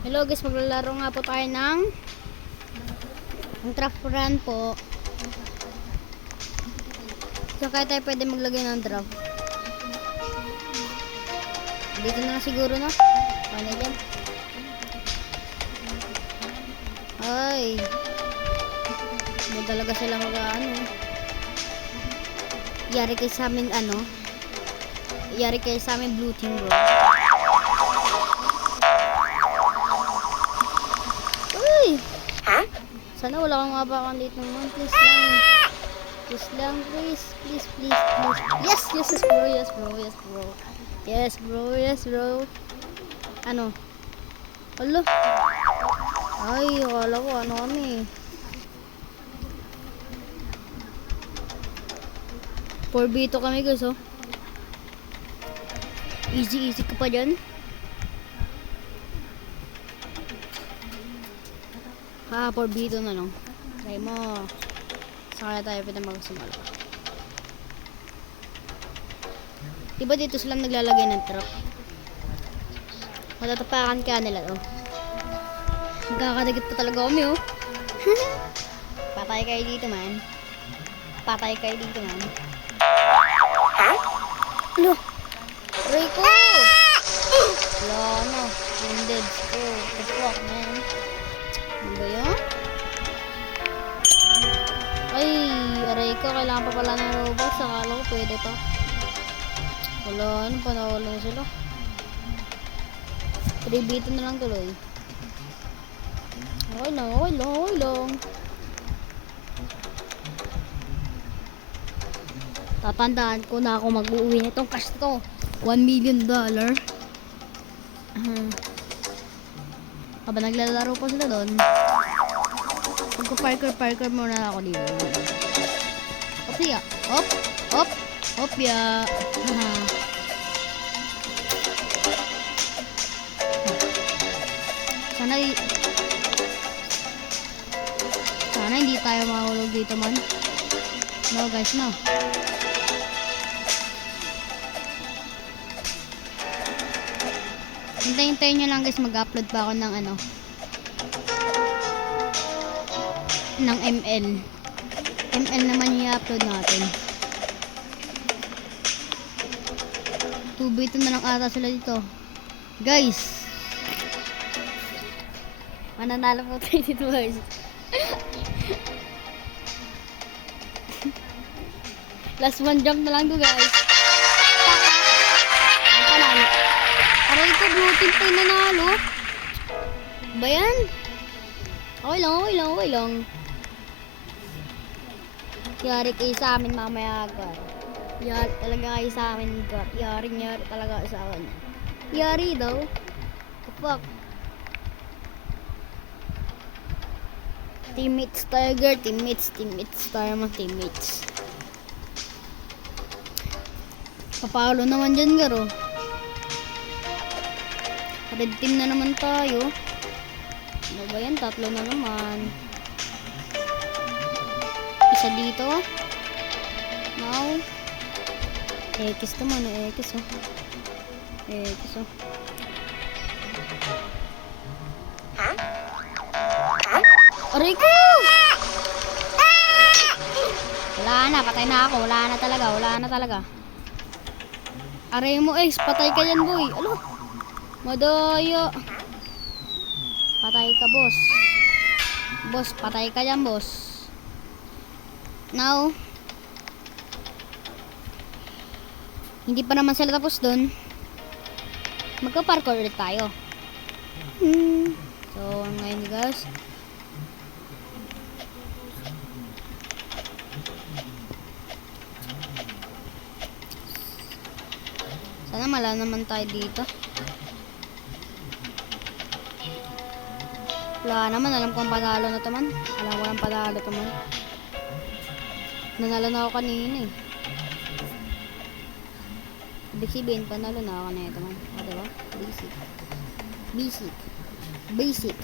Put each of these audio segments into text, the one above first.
Hello guys, maglalaro nga po tayo ng draft run po. So kaya tayo pwede maglagay ng draft. Dito na lang siguro, no? Paano dyan? Ay, hindi talaga sila mag-ano. Yari kayo sa amin yari kayo sa amin blue team, bro. Uy! Sana wala kang mabakan dito naman. Please lang. Please lang, please. Please, please, please. Yes, yes, yes, bro. Yes, bro. Yes, bro. Yes, bro. Yes, bro. Ano? Alo? Ay, akala ko ano kami. 4v2 kami guys, oh. Easy, easy ka pa dyan. Ha, 4v2 na lang. Try mo. Saka tayo pwede magsimula. Diba dito silang naglalagay ng trap? Matatapakan kaya nila, oh. Magkakadagit pa talaga kami, oh. Patay kayo dito, man. Patay kayo dito, man. Ano? Aray ko! Wala na. Wounded. Oh, the fuck, man. Ano ba yan? Ay, aray ko. Kailangan pa pala ng robot. Akala ko pwede pa. Wala, ano pa nawala na sila. 3v2 na lang tuloy. Okay lang, okay lang, okay lang. Tatandaan ko na ako mag-uwi nitong cash to. $1 million. Habang naglalaro pa sila doon, magpa-parkour muna ako dito. Hop ya, hop, hop, hop ya. Sana hindi tayo mahulog dito, man. No guys, no. Hintayin nyo lang guys, mag-upload pa ako ng ng ML naman i-upload natin. 2v2 na lang ata sila dito guys. Mananalo po tayo dito guys. Last one jump na lang to guys. Panalo. Aray ko, blue team pa yung nanalo. Ba yan? Okay lang, okay lang, okay lang. Yari kayo sa amin mamaya agad. Yari talaga kayo sa amin agad. Yari talaga sa akin. Yari daw. The fuck? Teammates tiger, teammates tayo mga teammates. Papalo naman dyan garo. Red team na naman tayo. Ano ba yan? Tatlo na naman. Isa dito. Now. X naman. X oh. X oh. Aray ko! Wala na. Patay na ako. Wala na talaga. Aray mo X. Patay ka yan boy. Alo. Madaya. Patay ka, boss. Boss, patay ka dyan, boss. Now, hindi pa naman sila tapos dun. Magka-parkour ulit tayo. So, ngayon guys. Sana mala naman tayo dito. Wala naman, alam kong panalo na to man. Alam ko lang panalo to man. Nanalo na ako kanina eh. Ibig sabihin, panalo na ako na ito man. O diba? Basic.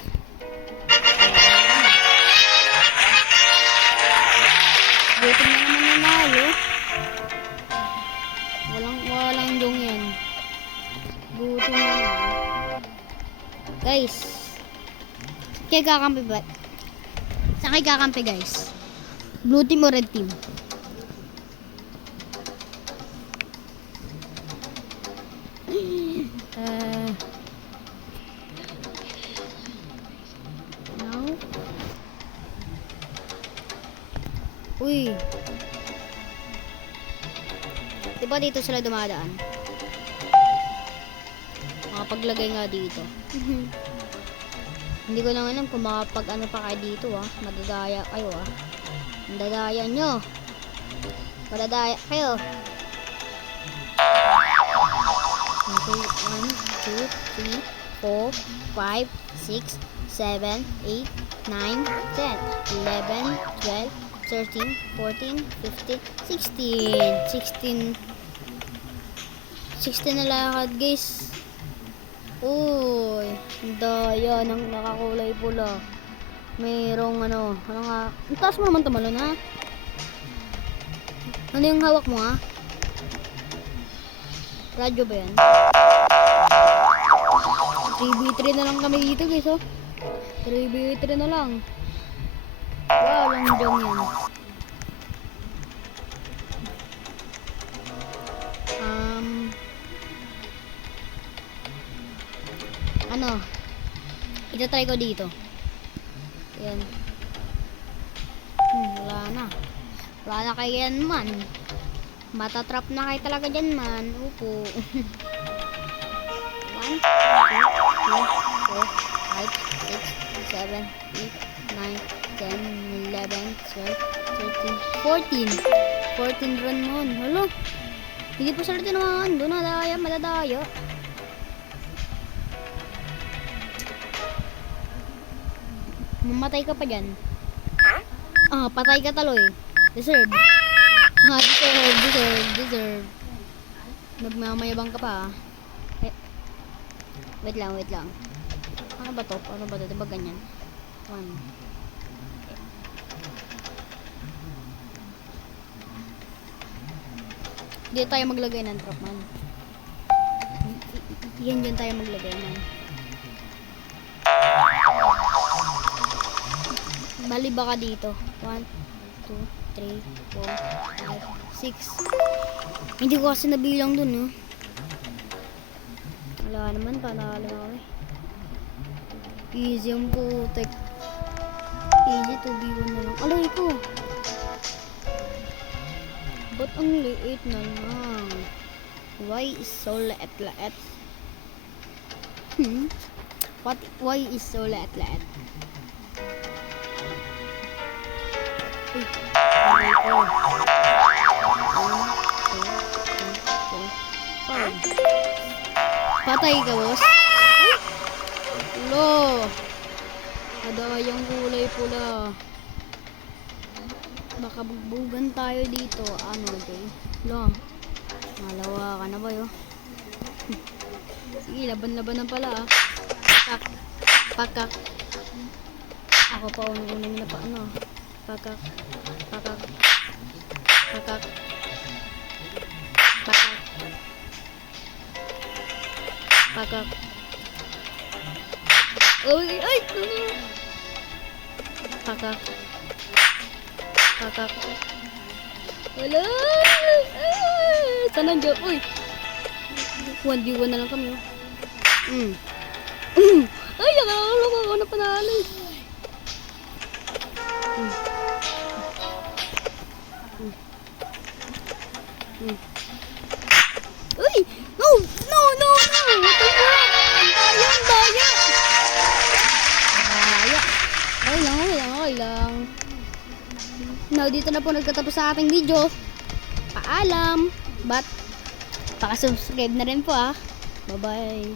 Gutom na naman nanalo. Walang dong yan. Gutom na naman. Guys, Kaya kakampi ba? Saan kayo kakampi guys? Blue team o red team? No? Uy. Diba dito sila dumadaan? Makapaglagay nga dito. Hindi ko lang alam kung makapag ano pa kayo dito Madadaya kayo Madadaya nyo. Madadaya kayo. Okay, 1, 2, 3, 4, 5, 6, 7, 8, 9, 10, 11, 12, 13, 14, 15, 16. 16 na lakad guys. Uy, daya ng nakakulay pula. Mayroong ano nga. Ang taas mo naman tumalon ha. Ano yung hawak mo ha? Radyo ba yan? 3v3 na lang kami dito guys 3v3 na lang. Wow, lang dyan yan. Ano? Ito-try ko dito. Yan. Wala na. Wala na kayo yan man. Matatrap na kayo talaga dyan man. Upo. 1, 2, 3, 4, 5, 6, 7, 8, 9, 10, 11, 12, 13, 14 run mon. Halo. Hindi pa sila tinamaan. Doon na madadaya. Mamatay ka pa dyan. Patay ka taloy. Deserve. Deserve. Nagmamayabang ka pa Wait lang. Ano ba to? Diba ganyan? 1. Dito tayo maglagay ng trap man. Yan dyan tayo maglagay man. Bali baka dito. 1, 2, 3, 4, 5, 6. Hindi ko kasi nabilang dun Wala naman, panalo na kami. Easy ang putek. Easy 2v1 na lang. Alay ko. Ba't ang liit na lang? Why is so laet? Why is so laet? Alay ko. 1, 2, 3, 4, 5. Patay ka, boss. Ulo. Adayang kulay pula. Baka bugbugan tayo dito. Ano ba? Ulo. Malawa ka na ba yun? Sige, laban-laban na pala Pakak. Ako pa unang-unang na pa Pakak. Ay! Pakak. Wala! Saan nandiyo? Uy! 1v1 na lang kami Ay! Nakalala ko na panalo Uy! No! Daya! Okay lang. Now, dito na po nagtatapos sa ating video. Paalam. But, pakasubscribe na rin po Bye-bye.